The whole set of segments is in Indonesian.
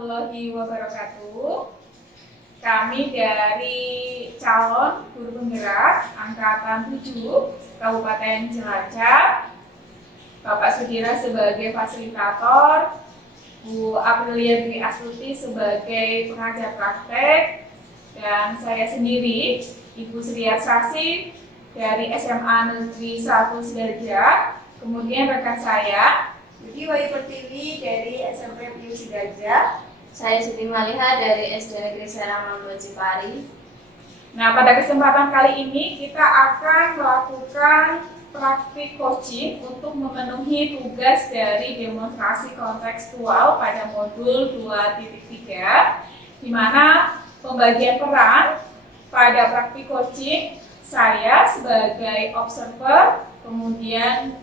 warahmatullahi wabarakatuh. Kami dari calon guru penggerak angkatan 7 Kabupaten Cilacap, Bapak Sudira sebagai fasilitator, Bu Aprilia Dwi Astuti sebagai pengajar praktek, dan saya sendiri, Ibu Sriarsasi dari SMA Negeri 1 Sidoarjo. Kemudian rekan saya, Budi Wayu Pertiwi dari SMP Pius Sidoarjo. Saya Siti Maliha dari SD Negeri Serang Nomor 2 Cipari. Nah, pada kesempatan kali ini kita akan melakukan praktik coaching untuk memenuhi tugas dari demonstrasi kontekstual pada modul 2.3, di mana pembagian peran pada praktik coaching saya sebagai observer, kemudian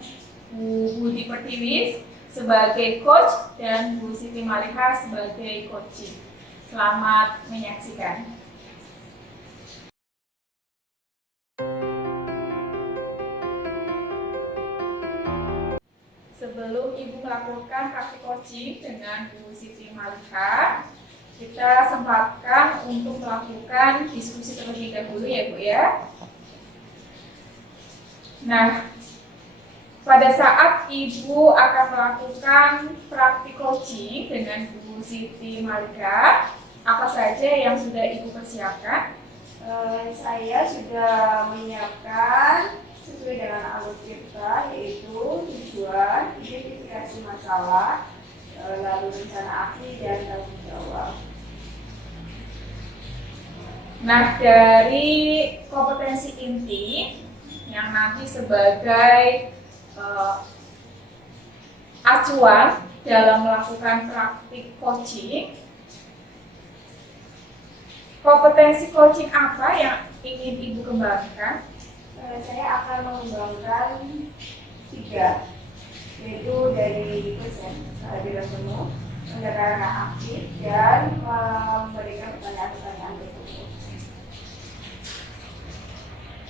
Bu Budi Pertiwi sebagai coach, dan Bu Siti Maliha sebagai coaching. Selamat menyaksikan. Sebelum Ibu melakukan praktik coaching dengan Bu Siti Maliha, kita sempatkan untuk melakukan diskusi terlebih dahulu ya Bu ya. Nah, pada saat Ibu akan melakukan praktik coaching dengan Bu Siti Maliha, apa saja yang sudah Ibu persiapkan? Saya sudah menyiapkan sesuai dengan alur kita, yaitu tujuan, identifikasi masalah, lalu rencana aksi dan tanggung jawab. Nah, dari kompetensi inti yang nanti sebagai acuan dalam melakukan praktik coaching, kompetensi coaching apa yang ingin Ibu kembangkan? Saya akan mengembangkan 3, yaitu dari present, kehadiran penuh, pendekatan aktif, dan memberikan pertanyaan-pertanyaan tertutup.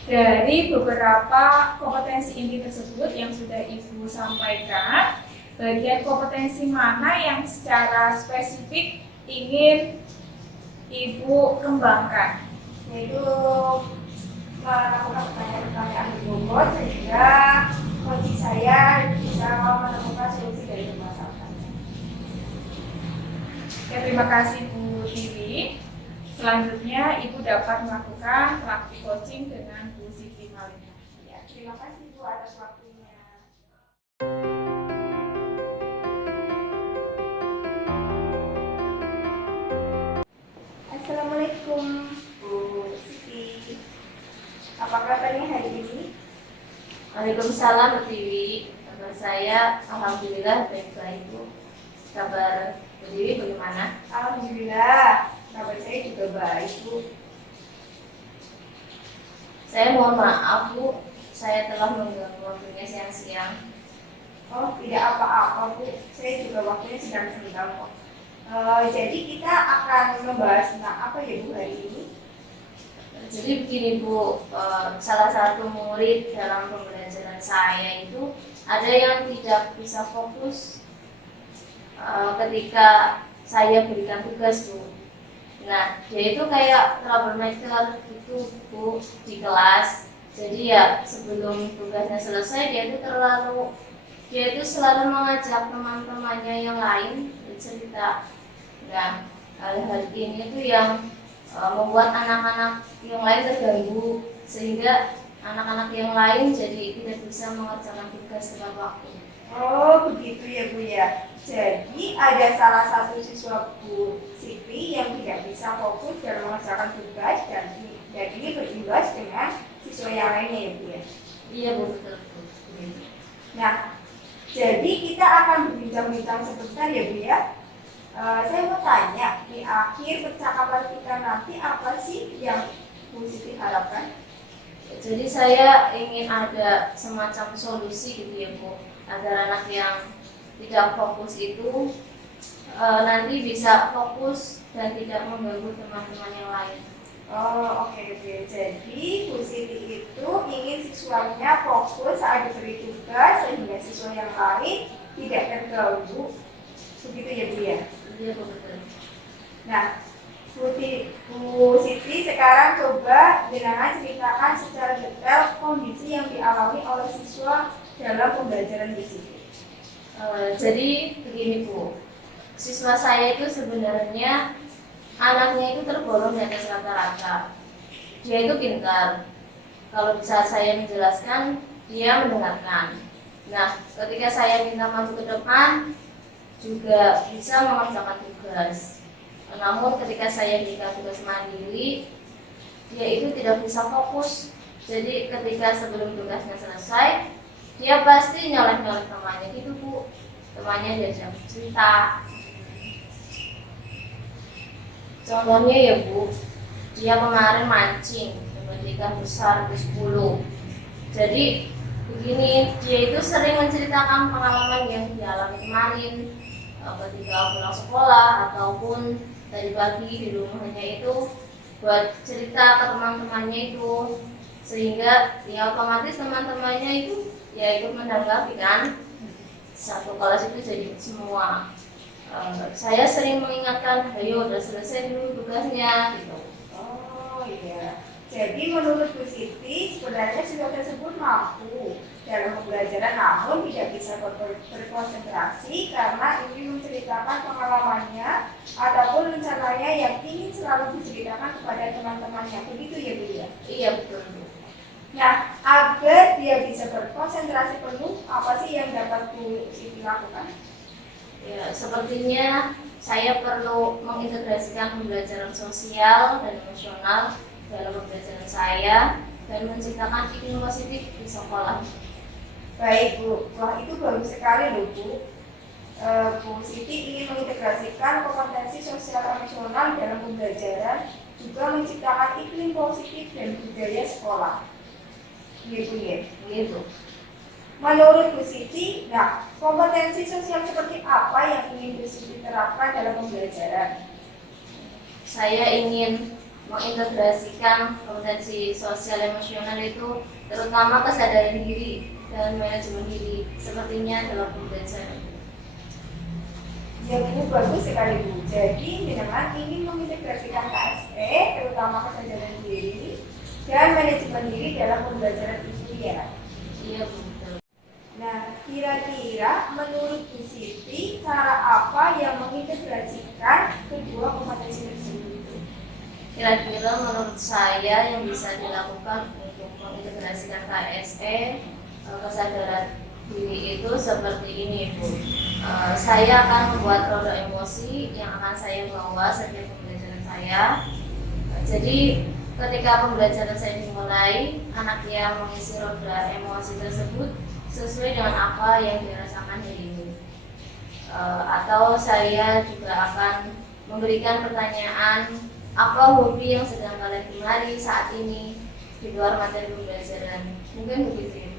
Dari beberapa kompetensi inti tersebut yang sudah Ibu sampaikan, bagian kompetensi mana yang secara spesifik ingin Ibu kembangkan? Yaitu melakukan pertanyaan-pertanyaan berbobot sehingga coaching saya bisa menemukan solusi dari permasalahannya. Ya, terima kasih Bu Tiwi. Selanjutnya Ibu dapat melakukan praktik coaching dengan Bu Siti Maliha. Ya, terima kasih Bu atas waktunya. Assalamualaikum Bu Siti. Apa kabarnya hari ini? Waalaikumsalam Bu Tiwi. Kabar saya alhamdulillah baik-baik Bu. Kabar Bu Tiwi bagaimana? Alhamdulillah, kabar saya juga baik Bu. Saya mohon maaf Bu, saya telah mengganggu waktunya siang-siang. Oh, tidak apa-apa Bu, saya juga waktunya sedang senggang kok. Jadi kita akan membahas tentang apa ya Bu hari ini? Jadi begini Bu, salah satu murid dalam pembelajaran saya itu ada yang tidak bisa fokus ketika saya berikan tugas Bu. Nah, dia itu kayak troublemaker gitu Bu di kelas. Jadi ya sebelum tugasnya selesai dia itu selalu mengajak teman-temannya yang lain bercerita. Nah, hal-hal ini tuh yang membuat anak-anak yang lain terganggu sehingga anak-anak yang lain jadi tidak bisa mengerjakan tugas tepat waktu. Oh, begitu ya Bu ya. Jadi ada salah satu siswa Bu Siti yang tidak bisa fokus dalam mengerjakan tugas dan ini berimbas dengan siswa yang lainnya ya Bu ya. Iya Bu, betul. Nah, jadi kita akan berbincang-bincang sebentar ya Bu ya. Saya mau tanya, di akhir percakapan kita nanti apa sih yang Bu Siti harapkan? Jadi saya ingin ada semacam solusi gitu ya Bu, agar anak yang tidak fokus itu nanti bisa fokus dan tidak mengganggu teman-teman yang lain. Oh, oke. Jadi Bu Siti itu ingin siswanya fokus saat diberi tugas sehingga siswa yang lain tidak terganggu. Begitu ya Bu ya? Iya Bu, betul. Nah, Bu Siti sekarang coba jenengan ceritakan secara detail kondisi yang dialami oleh siswa dalam pembelajaran Bu Siti. Jadi begini Bu, siswa saya itu sebenarnya anaknya itu tergolong di atas rata-rata. Dia itu pintar. Kalau bisa saya menjelaskan, dia mendengarkan. Nah, ketika saya minta maju ke depan, juga bisa mengerjakan tugas. Namun ketika saya berikan tugas mandiri, dia itu tidak bisa fokus. Jadi ketika sebelum tugasnya selesai, dia pasti nyolek-nyolek temannya gitu Bu. Temannya diajak cerita. Contohnya ya Bu, dia kemarin mancing dengan ikan besar ke 10. Jadi begini, dia itu sering menceritakan pengalaman yang dialami kemarin ketika pulang sekolah ataupun tadi pagi di rumahnya itu buat cerita ke teman-temannya itu, sehingga ya otomatis teman-temannya itu ya ikut menanggapi kan, satu kelas itu jadi semua. Saya sering mengingatkan, ayo udah selesai dulu tugasnya gitu. Oh iya. Jadi menurut Bu Siti sebenarnya siswa tersebut mampu dalam pembelajaran namun tidak bisa berkonsentrasi karena ingin menceritakan pengalamannya ataupun rencananya yang ingin selalu diceritakan kepada teman-temannya. Begitu ya Bu ya? Iya betul Bu. Nah, agar dia bisa berkonsentrasi penuh, apa sih yang dapat Bu Siti lakukan? Ya, sepertinya saya perlu mengintegrasikan pembelajaran sosial dan emosional dalam pembelajaran saya dan menciptakan iklim positif di sekolah. Baik Bu, wah itu bagus sekali loh Bu. Bu Siti ingin mengintegrasikan kompetensi sosial emosional dalam pembelajaran, juga menciptakan iklim positif dan budaya sekolah. Gitu ya. Begitu. Menurut Bu Siti, nah kompetensi sosial seperti apa yang ingin Bu Siti terapkan dalam pembelajaran? Saya ingin mengintegrasikan kompetensi sosial emosional itu terutama kesadaran diri dan manajemen diri sepertinya dalam pembelajaran. Ya Bu, bagus sekali Bu. Jadi memang ingin mengintegrasikan KSE terutama kesadaran diri dan manajemen diri dalam pembelajaran itu ya. Iya Bu. Nah, kira-kira menurut Bu Siti cara apa yang mengintegrasikan kedua kompetensi tersebut? Kira-kira menurut saya yang bisa dilakukan untuk mengintegrasikan KSE kesadaran diri itu seperti ini Bu. Saya akan membuat roda emosi yang akan saya bawa setiap pembelajaran saya. Jadi ketika pembelajaran saya dimulai, anak yang mengisi roda emosi tersebut sesuai dengan apa yang dirasakan hari ini. Atau saya juga akan memberikan pertanyaan, apa hobi yang sedang kalian gemari saat ini di luar materi pembelajaran. Mungkin begitu ya.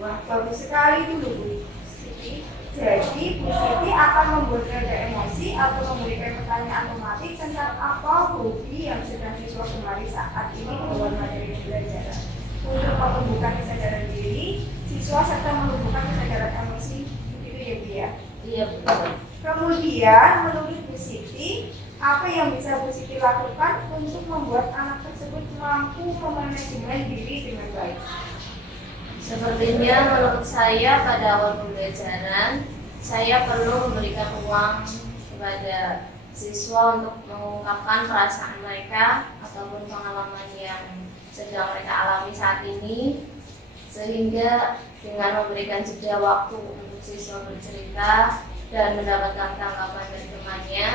Wah, bagus sekali dulu Bu Siti. Jadi Bu Siti akan membuat roda emosi atau memberikan pertanyaan tematik tentang apa hobi yang sedang siswa gemari saat ini di luar materi pembelajaran. Untuk menumbuhkan kesadaran diri siswa serta menumbuhkan kesadaran emosi, begitu ya Bu ya? Iya betul. Kemudian menurut Bu Siti, apa yang bisa Bu Siti lakukan untuk membuat anak tersebut mampu memanajemen diri dengan baik? Sepertinya menurut saya pada awal pembelajaran saya perlu memberikan ruang kepada siswa untuk mengungkapkan perasaan mereka ataupun pengalaman yang sedang mereka alami saat ini, sehingga dengan memberikan jeda waktu untuk siswa bercerita dan mendapatkan tanggapan dari temannya,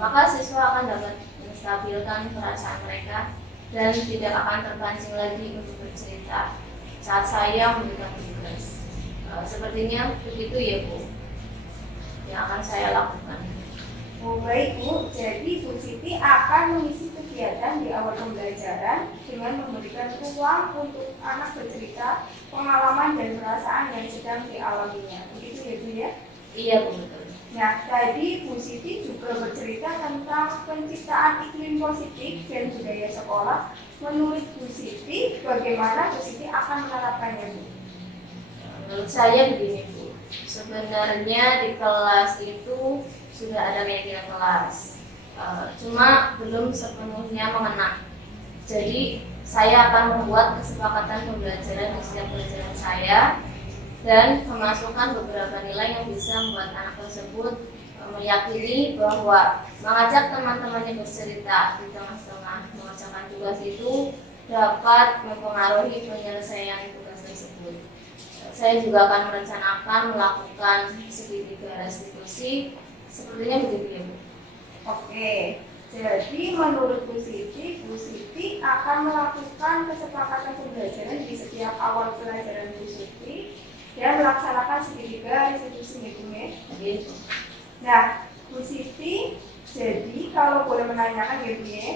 maka siswa akan dapat menstabilkan perasaan mereka dan tidak akan terpancing lagi untuk bercerita saat saya memberikan tugas. Sepertinya begitu ya Bu yang akan saya lakukan. Oh baik Bu, jadi Bu Siti akan mengisi kegiatan di awal pembelajaran dengan memberikan ruang untuk anak bercerita pengalaman dan perasaan yang sedang dialaminya. Begitu ya Bu ya? Iya Bu, betul. Nah, tadi Bu Siti juga bercerita tentang penciptaan iklim positif dan budaya sekolah. Menurut Bu Siti, bagaimana Bu Siti akan menerapkannya Bu? Menurut saya begini Bu, sebenarnya di kelas itu sudah ada media kelas. Cuma belum sepenuhnya mengena. Jadi saya akan membuat kesepakatan pembelajaran di setiap pelajaran saya dan memasukkan beberapa nilai yang bisa membuat anak tersebut meyakini bahwa mengajak teman-temannya bercerita di tengah-tengah mengerjakan tugas itu dapat mempengaruhi penyelesaian tugas tersebut. Saya juga akan merencanakan melakukan segitiga restitusi, sepertinya begitu ya Bu. Oke, jadi menurut Bu Siti akan melakukan kesepakatan pembelajaran di setiap awal pelajaran Bu Siti dan melaksanakan segitiga restitusi ya. Begitu. Nah, Bu Siti, jadi kalau boleh menanyakan ya Bu ya,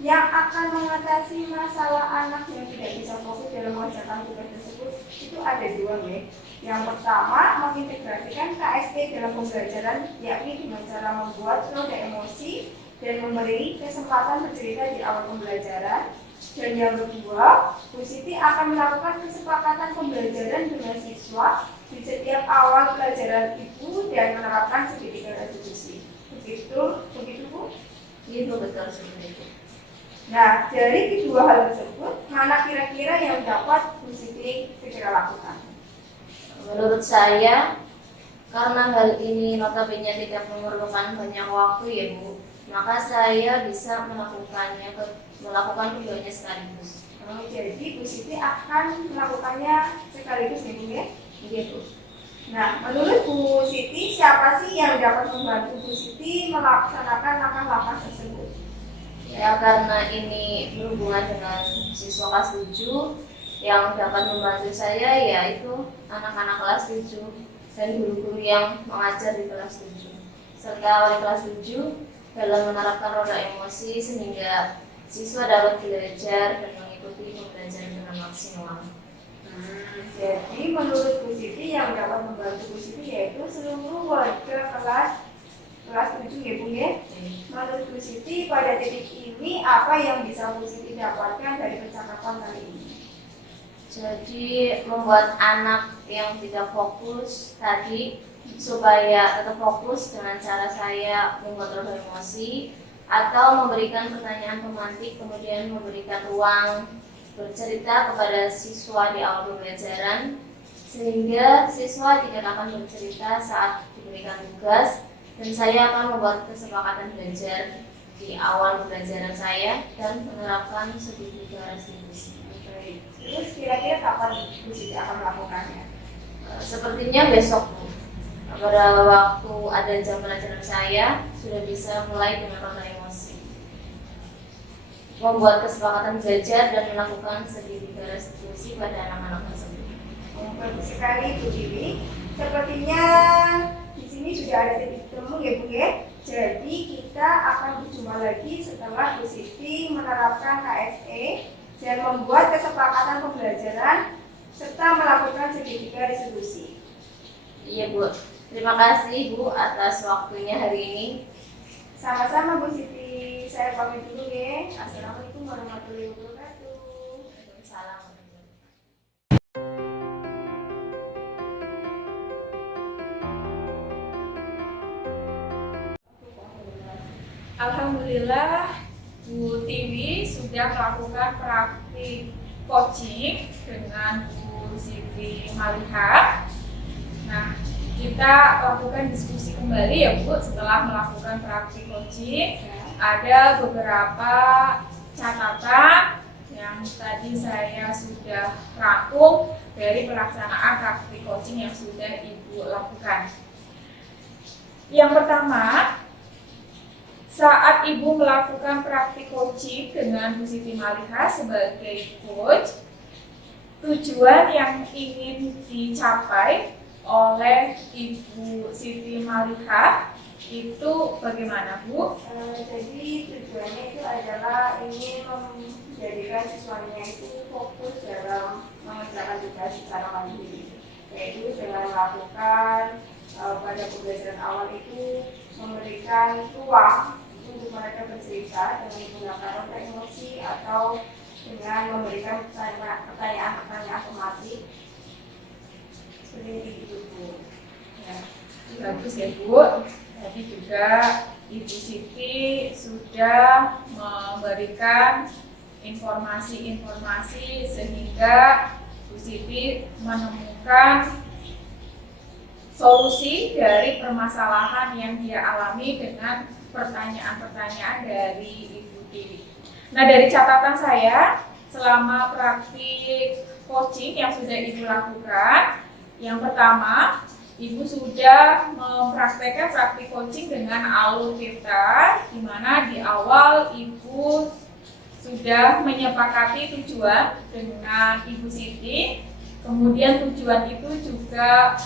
yang akan mengatasi masalah anak yang tidak bisa fokus dalam mengerjakan tugas tersebut itu ada dua ya. Yang pertama, mengintegrasikan KSP dalam pembelajaran, yakni dengan cara membuat roda emosi dan memberi kesempatan bercerita di awal pembelajaran. Dan yang kedua, Bu Siti akan melakukan kesepakatan pembelajaran dengan siswa di setiap awal pelajaran itu dan menerapkan segitiga restitusi. Begitu Bu? Itu betul seperti itu. Nah, dari kedua hal tersebut, mana kira-kira yang dapat Bu Siti segera lakukan? Menurut saya, karena hal ini notabene tidak memerlukan banyak waktu ya Bu, maka saya bisa melakukan keduanya sekaligus. Jadi Bu Siti akan melakukannya sekaligus ya Bu ya? Begitu. Nah, menurut Bu Siti, siapa sih yang dapat membantu Bu Siti melaksanakan langkah-langkah tersebut? Ya, karena ini berhubungan dengan siswa kelas 7, yang dapat membantu saya yaitu anak-anak kelas 7 dan guru-guru yang mengajar di kelas 7 serta wali kelas 7 dalam menerapkan roda emosi sehingga siswa dapat belajar dan mengikuti pembelajaran dengan maksimal. Jadi menurut Bu Siti yang dapat membantu Bu Siti yaitu seluruh warga kelas 7 ya Bu ya. Menurut Bu Siti pada titik ini apa yang bisa Bu Siti dapatkan dari percakapan kali ini? Jadi membuat anak yang tidak fokus tadi supaya tetap fokus dengan cara saya membuat roda emosi atau memberikan pertanyaan pemantik, kemudian memberikan ruang bercerita kepada siswa di awal pembelajaran sehingga siswa tidak akan bercerita saat diberikan tugas, dan saya akan membuat kesepakatan belajar di awal pembelajaran saya dan menerapkan segitiga restitusi. Terus kira-kira kapan Bu Siti akan melakukannya? Sepertinya besok Bu. Pada waktu ada jam pelajaran saya sudah bisa mulai dengan roda emosi, membuat kesepakatan belajar dan melakukan segitiga restitusi pada anak-anak tersebut. Bagus sekali Bu Dewi. Sepertinya di sini sudah ada titik temu ya Bu ya. Jadi kita akan berjumpa lagi setelah Bu Siti menerapkan KSE dan membuat kesepakatan pembelajaran serta melakukan segitiga restitusi. Iya Bu, terima kasih Bu atas waktunya hari ini. Sama-sama Bu Siti, saya pamit dulu ya. Assalamualaikum warahmatullahi wabarakatuh. Waalaikumsalam. Alhamdulillah Bu Tiwi sudah melakukan praktik coaching dengan Bu Siti Maliha. Nah, kita lakukan diskusi kembali ya Bu setelah melakukan praktik coaching. Ada beberapa catatan yang tadi saya sudah rangkum dari pelaksanaan praktik coaching yang sudah Ibu lakukan. Yang pertama, saat Ibu melakukan praktik coaching dengan Bu Siti Maliha sebagai coach, tujuan yang ingin dicapai oleh Ibu Siti Maliha itu bagaimana Bu? Jadi tujuannya itu adalah ingin menjadikan siswanya itu fokus dalam mengerjakan tugas secara mandiri, yaitu dengan melakukan pada pembelajaran awal itu memberikan ruang untuk mereka bercerita dengan menggunakan roda emosi atau dengan memberikan pertanyaan otomatis seperti itu Bu. Ya, bagus ya Bu. Tadi juga Ibu Siti sudah memberikan informasi-informasi sehingga Bu Siti menemukan solusi dari permasalahan yang dia alami dengan pertanyaan-pertanyaan dari Ibu Tiwi. Nah, dari catatan saya selama praktik coaching yang sudah Ibu lakukan, yang pertama, Ibu sudah mempraktekkan praktik coaching dengan alur tirta, di mana di awal Ibu sudah menyepakati tujuan dengan Ibu Siti. Kemudian tujuan itu juga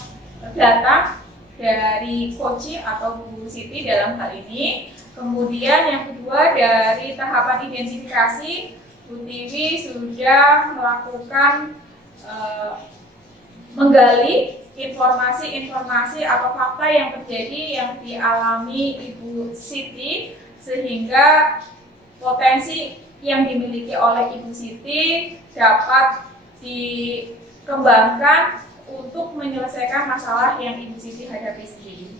datang dari coaching atau Bu Siti dalam hal ini. Kemudian yang kedua, dari tahapan identifikasi, Bu Tiwi sudah melakukan menggali informasi-informasi atau fakta yang terjadi yang dialami Ibu Siti, sehingga potensi yang dimiliki oleh Ibu Siti dapat dikembangkan untuk menyelesaikan masalah yang Ibu Siti hadapi sendiri.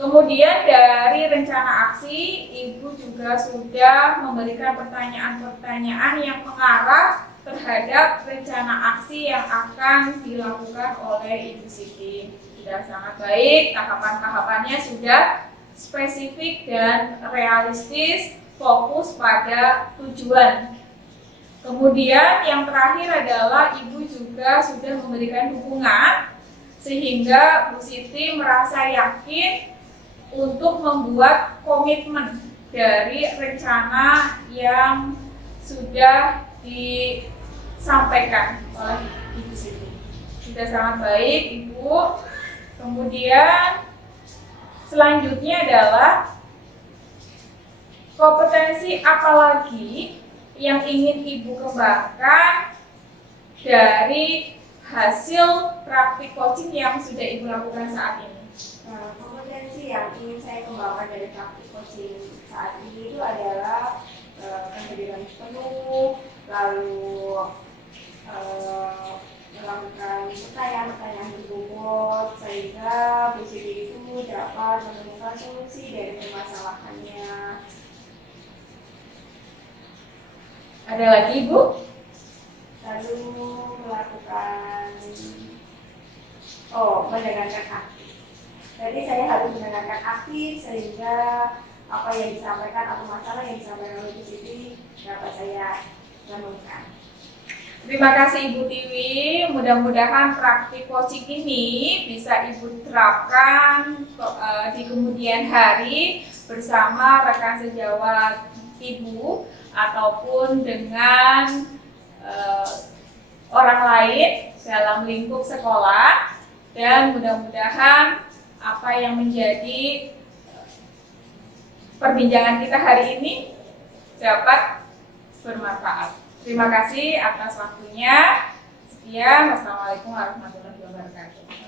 Kemudian dari rencana aksi, Ibu juga sudah memberikan pertanyaan-pertanyaan yang mengarah terhadap rencana aksi yang akan dilakukan oleh Ibu Siti. Sudah sangat baik, tahapan-tahapannya sudah spesifik dan realistis, fokus pada tujuan. Kemudian yang terakhir adalah Ibu juga sudah memberikan dukungan sehingga Bu Siti merasa yakin untuk membuat komitmen dari rencana yang sudah disampaikan oleh Ibu Siti. Sudah sangat baik, Ibu. Kemudian selanjutnya adalah kompetensi apa lagi yang ingin Ibu kembangkan dari hasil praktik coaching yang sudah Ibu lakukan saat ini? Kompetensi yang ingin saya kembangkan dari praktik coaching saat ini itu adalah kesadaran penuh, lalu melakukan pertanyaan-pertanyaan berbobot sehingga Bu Siti itu dapat menemukan solusi dari permasalahannya. Ada lagi, Bu? Lalu melakukan mendengarkan aktif. Jadi saya harus mendengarkan aktif sehingga apa yang disampaikan atau masalah yang disampaikan oleh Bu Siti dapat saya menemukan. Terima kasih Ibu Tiwi, mudah-mudahan praktik coaching ini bisa Ibu terapkan di kemudian hari bersama rekan sejawat Ibu ataupun dengan orang lain dalam lingkup sekolah, dan mudah-mudahan apa yang menjadi perbincangan kita hari ini dapat bermanfaat. Terima kasih atas waktunya. Sekian, wassalamualaikum warahmatullahi wabarakatuh.